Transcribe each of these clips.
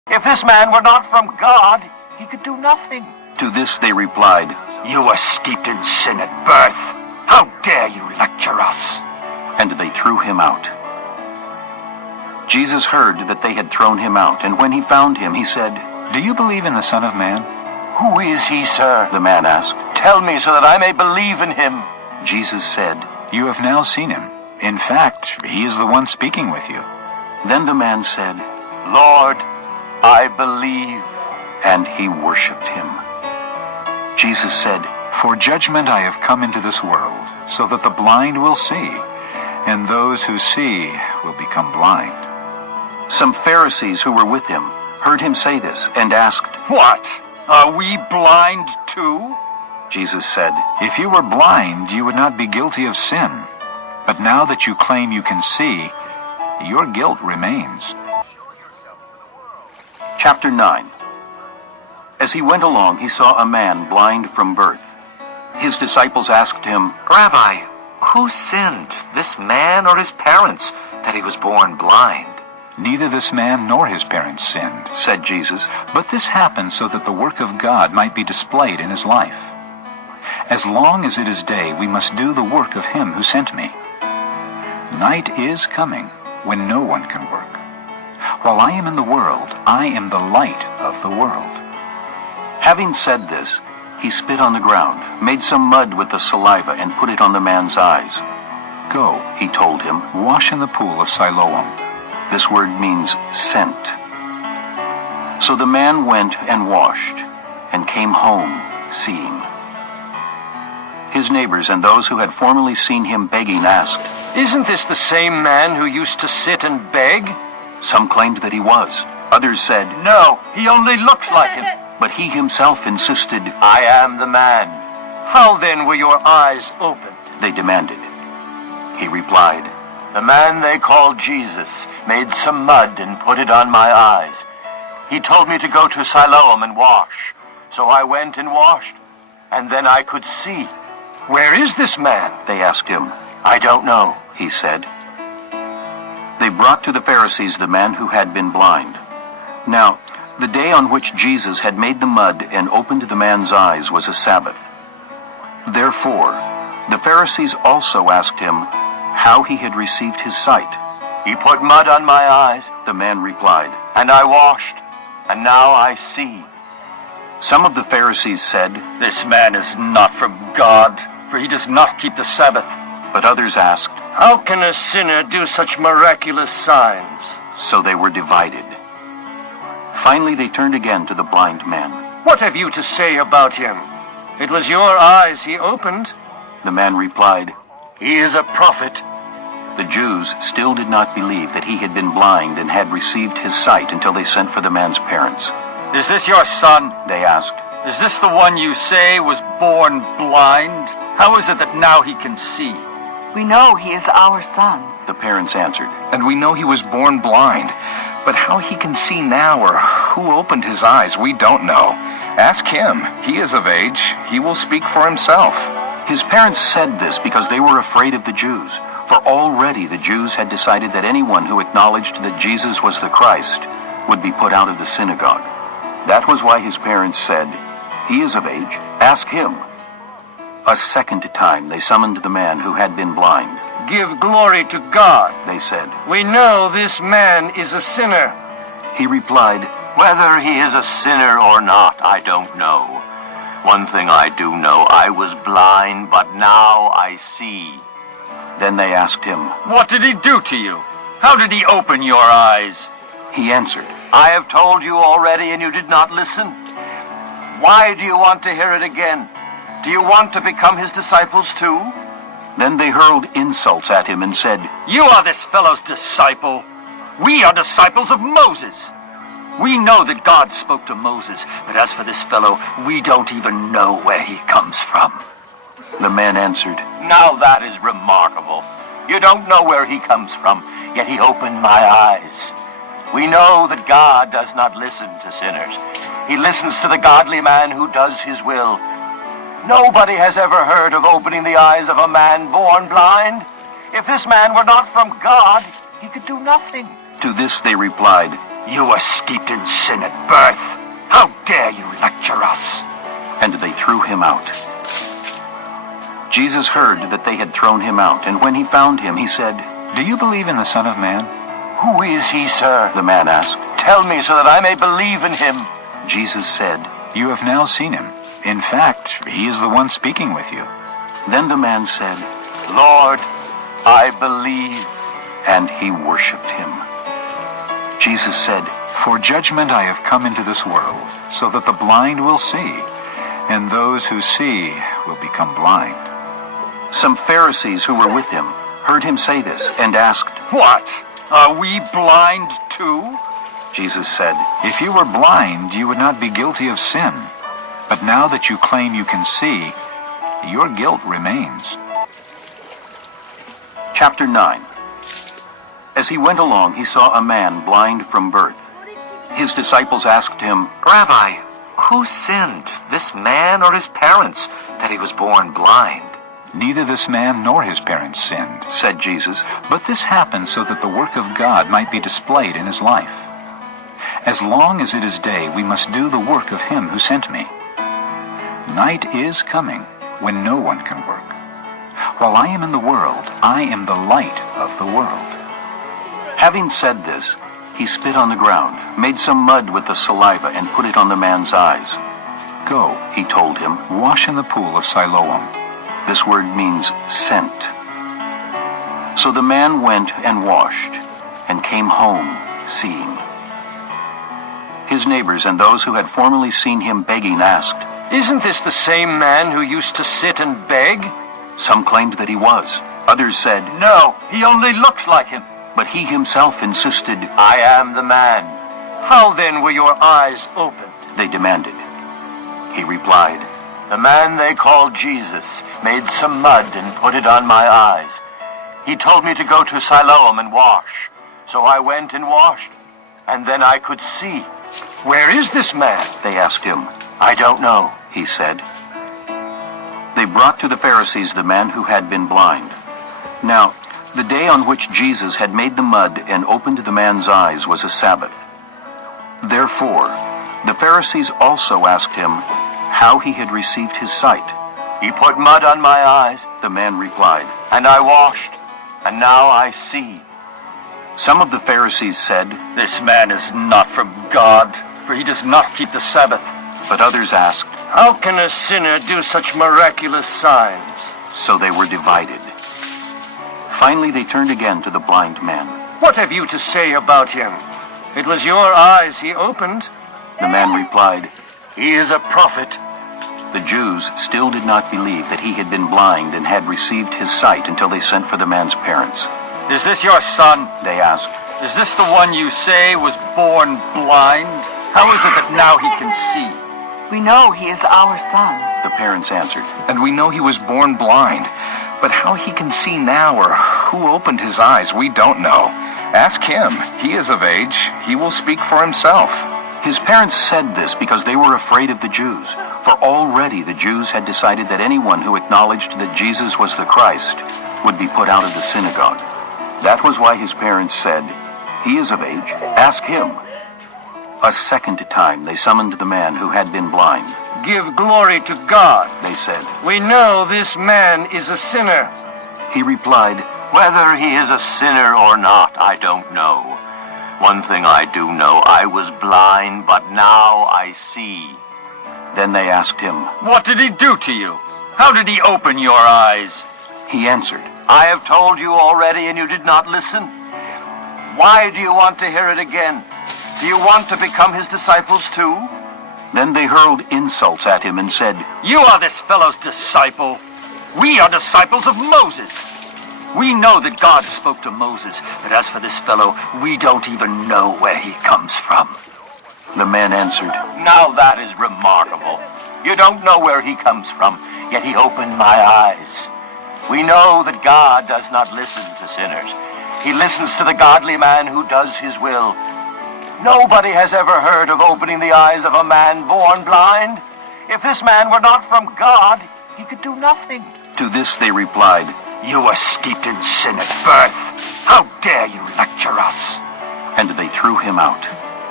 If this man were not from God, he could do nothing. To this they replied, You were steeped in sin at birth. How dare you lecture us? and they threw him out. Jesus heard that they had thrown him out, and when he found him, he said, Do you believe in the Son of Man? Who is he, sir? The man asked. Tell me so that I may believe in him. Jesus said, You have now seen him. In fact, he is the one speaking with you. Then the man said, Lord, I believe. and he worshipped him. Jesus said, For judgment I have come into this world, so that the blind will see, and those who see will become blind. Some Pharisees who were with him heard him say this and asked, What? Are we blind too? Jesus said, If you were blind, you would not be guilty of sin. But now that you claim you can see, your guilt remains. Chapter 9. As he went along, he saw a man blind from birth. His disciples asked him, Rabbi, who sinned, this man or his parents, that he was born blind? Neither this man nor his parents sinned, said Jesus, but this happened so that the work of God might be displayed in his life. As long as it is day, we must do the work of him who sent me. Night is coming when no one can work. While I am in the world, I am the light of the world. Having said this, he spit on the ground, made some mud with the saliva, and put it on the man's eyes. Go, He told him. wash in the pool of Siloam. This word means sent. So the man went and washed, and came home seeing. His neighbors and those who had formerly seen him begging asked, Isn't this the same man who used to sit and beg? Some claimed that he was. Others said, No, he only looks like him. but he himself insisted. I am the man. How then were your eyes opened? They demanded. He replied, The man they called Jesus made some mud and put it on my eyes. He told me to go to Siloam and wash. So I went and washed, and then I could see. Where is this man? They asked him. I don't know. He said. They brought to the Pharisees the man who had been blind. Now, the day on which Jesus had made the mud and opened the man's eyes was a Sabbath. Therefore, the Pharisees also asked him how he had received his sight. He put mud on my eyes, The man replied. and I washed, and now I see. Some of the Pharisees said, This man is not from God, for he does not keep the Sabbath. but others asked. How can a sinner do such miraculous signs? So they were divided. Finally they turned again to the blind man. What have you to say about him? It was your eyes he opened. The man replied. He is a prophet. The Jews still did not believe that he had been blind and had received his sight until they sent for the man's parents. Is this your son? They asked. Is this the one you say was born blind? How is it that now he can see? We know he is our son. The parents answered. And we know he was born blind. But how he can see now or who opened his eyes, we don't know. Ask him. He is of age. He will speak for himself. His parents said this because they were afraid of the Jews, for already the Jews had decided that anyone who acknowledged that Jesus was the Christ would be put out of the synagogue. That was why his parents said, He is of age. Ask him. A second time they summoned the man who had been blind. Give glory to God. They said. We know this man is a sinner. He replied, Whether he is a sinner or not, I don't know. One thing I do know, I was blind, but now I see. Then they asked him. What did he do to you? How did he open your eyes? He answered, I have told you already and you did not listen. Why do you want to hear it again? Do you want to become his disciples too? Then they hurled insults at him and said, You are this fellow's disciple. We are disciples of Moses. We know that God spoke to Moses, but as for this fellow, we don't even know where he comes from. The man answered, Now that is remarkable. You don't know where he comes from, yet he opened my eyes. We know that God does not listen to sinners. He listens to the godly man who does his will. Nobody has ever heard of opening the eyes of a man born blind. If this man were not from God, he could do nothing. To this they replied, You were steeped in sin at birth. How dare you lecture us? And they threw him out. Jesus heard that they had thrown him out, and when he found him, he said, "Do you believe in the Son of Man?" Who is he, sir? The man asked. Tell me so that I may believe in him. Jesus said, "You have now seen him. In fact, he is the one speaking with you." Then the man said, Lord, I believe. and he worshipped him. Jesus said, "For judgment I have come into this world, so that the blind will see, and those who see will become blind." Some Pharisees who were with him heard him say this and asked, What? Are we blind too? Jesus said, If you were blind, you would not be guilty of sin. But now that you claim you can see, your guilt remains. Chapter 9. As he went along, he saw a man blind from birth. His disciples asked him, Rabbi, who sinned, this man or his parents, that he was born blind? Neither this man nor his parents sinned, said Jesus. but this happened so that the work of God might be displayed in his life. As long as it is day, we must do the work of him who sent me. Night is coming when no one can work. While I am in the world, I am the light of the world. Having said this, he spit on the ground, made some mud with the saliva, and put it on the man's eyes. Go, He told him. wash in the pool of Siloam. This word means sent. So the man went and washed, and came home seeing. His neighbors and those who had formerly seen him begging asked, Isn't this the same man who used to sit and beg? Some claimed that he was. Others said, No, he only looks like him. but he himself insisted. I am the man. How then were your eyes opened? They demanded. He replied, The man they called Jesus made some mud and put it on my eyes. He told me to go to Siloam and wash. So I went and washed, and then I could see. Where is this man? They asked him. I don't know. He said. They brought to the Pharisees the man who had been blind. Now, the day on which Jesus had made the mud and opened the man's eyes was a Sabbath. Therefore, the Pharisees also asked him how he had received his sight. He put mud on my eyes, The man replied. and I washed, and now I see. Some of the Pharisees said, This man is not from God, for he does not keep the Sabbath. but others asked, How can a sinner do such miraculous signs? so they were divided. Finally, they turned again to the blind man. What have you to say about him? It was your eyes he opened. The man replied. He is a prophet. The Jews still did not believe that he had been blind and had received his sight until they sent for the man's parents. Is this your son? They asked, Is this the one you say was born blind? How is it that now he can see? We know he is our son. The parents answered. And we know he was born blind. But how he can see now or who opened his eyes, we don't know. Ask him. He is of age. He will speak for himself. His parents said this because they were afraid of the Jews, for already the Jews had decided that anyone who acknowledged that Jesus was the Christ would be put out of the synagogue. That was why his parents said, He is of age. Ask him. A second time they summoned the man who had been blind. Give glory to God. They said. We know this man is a sinner. He replied, Whether he is a sinner or not, I don't know. One thing I do know, I was blind, but now I see. Then they asked him. What did he do to you? How did he open your eyes? He answered, I have told you already and you did not listen. Why do you want to hear it again? Do you want to become his disciples too? Then they hurled insults at him and said, You are this fellow's disciple. We are disciples of Moses. We know that God spoke to Moses, but as for this fellow, we don't even know where he comes from. The man answered, Now that is remarkable. You don't know where he comes from, yet he opened my eyes. We know that God does not listen to sinners. He listens to the godly man who does his will. Nobody has ever heard of opening the eyes of a man born blind. If this man were not from God, he could do nothing. To this they replied, You were steeped in sin at birth. How dare you lecture us? and they threw him out.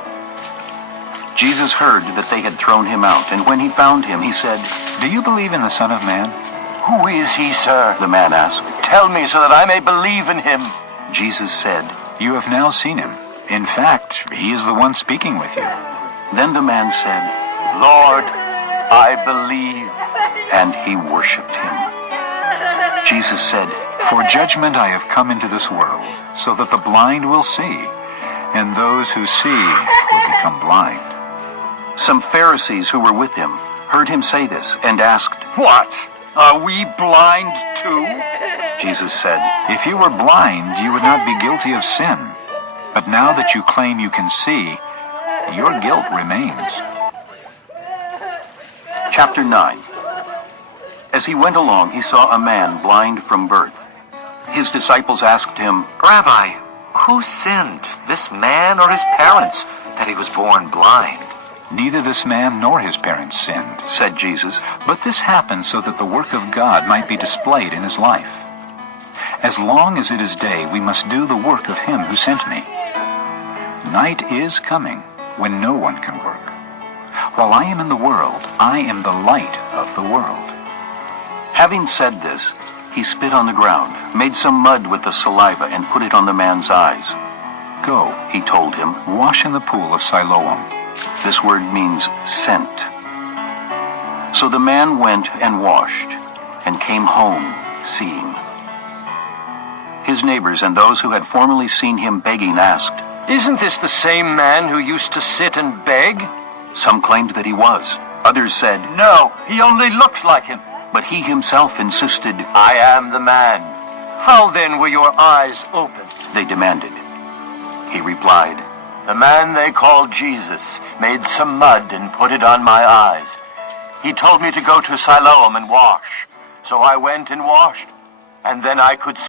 Jesus heard that they had thrown him out, and when he found him, he said, "Do you believe in the Son of Man?" "Who is he, sir?" the man asked. "Tell me so that I may believe in him." Jesus said, "You have now seen him. In fact, he is the one speaking with you." Then the man said, "Lord, I believe." and he worshipped him. Jesus said, "For judgment I have come into this world, so that the blind will see, and those who see will become blind." Some Pharisees who were with him heard him say this and asked, "What? Are we blind too?" Jesus said, "If you were blind, you would not be guilty of sin. But now that you claim you can see, your guilt remains." Chapter 9. As he went along, he saw a man blind from birth. His disciples asked him, Rabbi, who sinned, this man or his parents, that he was born blind? "Neither this man nor his parents sinned," said Jesus, but this happened so that the work of God might be displayed in his life. As long as it is day, we must do the work of him who sent me. Night is coming when no one can work. While I am in the world, I am the light of the world. Having said this, he spit on the ground, made some mud with the saliva, and put it on the man's eyes. "Go," He told him. "wash in the pool of Siloam." This word means sent. So the man went and washed, and came home seeing. His neighbors and those who had formerly seen him begging asked, "Isn't this the same man who used to sit and beg?" Some claimed that he was. Others said, "No, he only looks like him." but he himself insisted. "I am the man." "How then were your eyes opened?" They demanded. He replied, "The man they called Jesus made some mud and put it on my eyes. He told me to go to Siloam and wash. So I went and washed, and then I could